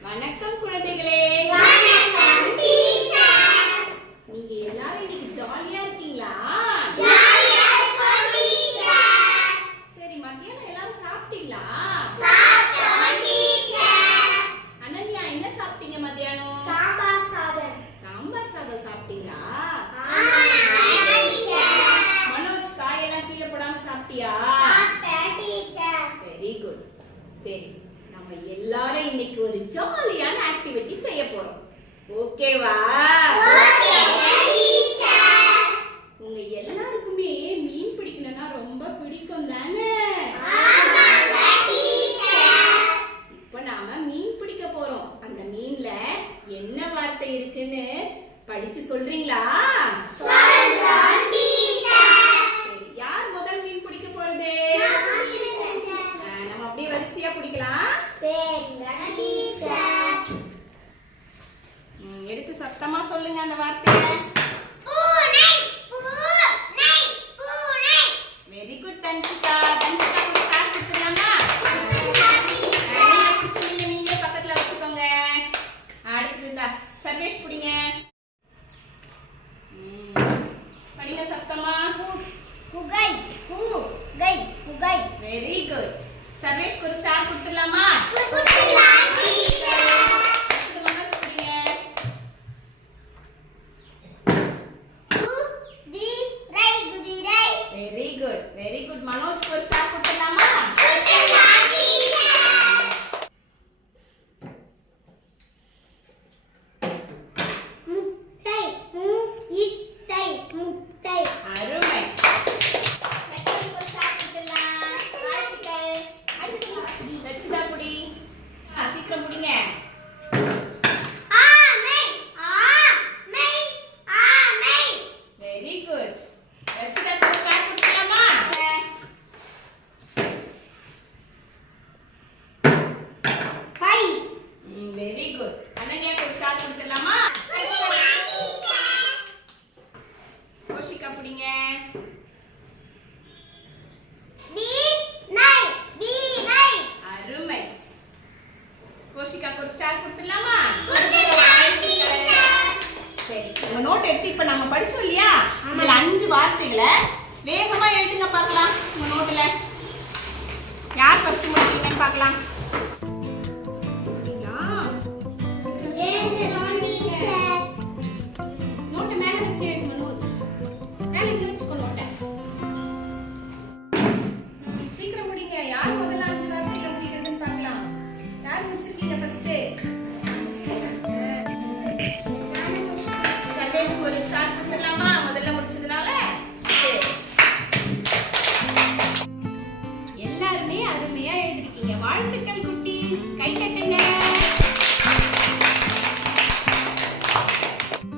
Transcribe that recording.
வணக்கம் குழந்தைகளே. நீங்க எல்லாரும் இன்னைக்கு ஜாலியா இருக்கீங்களா? சரி மத்தியானம் எல்லாரும் சாப்பிட்டீங்களா? அனன்யா என்ன சாப்பிட்டீங்க மத்தியானம்? சாம்பார் சாதம். சாப்பிட்டீங்களா? மனோஜ் காயெல்லாம் கீழே போடாம சாப்பிட்டியா? வெரி குட் சரி நம்ம எல்லாரும் இன்னைக்கு ஒரு ஜாலியான ஆக்டிவிட்டி செய்ய போறோம். ஓகேவா? உங்க எல்லாருக்குமே மீன் பிடிக்கணும்னா ரொம்ப பிடிக்கும் தானே? இப்போ நாம மீன் பிடிக்க போறோம். அந்த மீன்ல என்ன வார்த்தை இருக்குன்னு படிச்சு சொல்றீங்களா? யார் முதல் மீன் பிடிக்க போறது? நம்ம அப்படியே வரிசையா பிடிக்கலாம். சத்தமா சொல்லுங்க அந்த வார்த்தையை. வெரி குட் தன்ஷிகா தன்ஷிகா கூட ஸ்டார்ட் கொடுத்துடலாமா? நீங்க பிடிச்ச மீனை நீங்களே பக்கத்துல வச்சுக்கோங்க. அடுத்தது இந்தா சர்வேஷ் பிடிங்க. படிங்க சத்தமா. வெரி குட் சர்வேஷ்க்கு ஒரு ஸ்டார் கொடுத்துடலாமா மனோஜ் பிடிங்க வெரி குட் வெரி குட் மனோஜ்க்கு ஒரு ஸ்டார் கொடுத்துடலாமா அருமை லட்சுமிக்கு ஒரு ஸ்டார் கொடுத்துடலாம் வாழ்த்துக்கள் அடுத்தது ரச்சிதா புடி ஆ, சீக்கிரம் முடிங்க வெரி குட் ரச்சிதா ஒரு ஸ்டார் கொடுத்துடலாமா வெரி குட் அனன்யாக்கு ஒரு ஸ்டார் கொடுத்துடலாமா கோஷிகா பிடிங்க அருமை கோஷிகாக்கு ஒரு ஸ்டார் கொடுத்துடலாமா? சரி நம்ம நோட் எடுத்து இப்ப நம்ம படிச்சோம் இல்லையா? இதுல அஞ்சு வார்த்தைகளை வேகமா எழுதுங்க பார்க்கலாம் உங்க நோட்டுல சர்வேஷ்க்கு ஒரு ஸ்டார் முதல்ல முடிச்சதுனால? எல்லாருமே அருமையா எழுதிருக்கீங்க வாழ்த்துக்கள்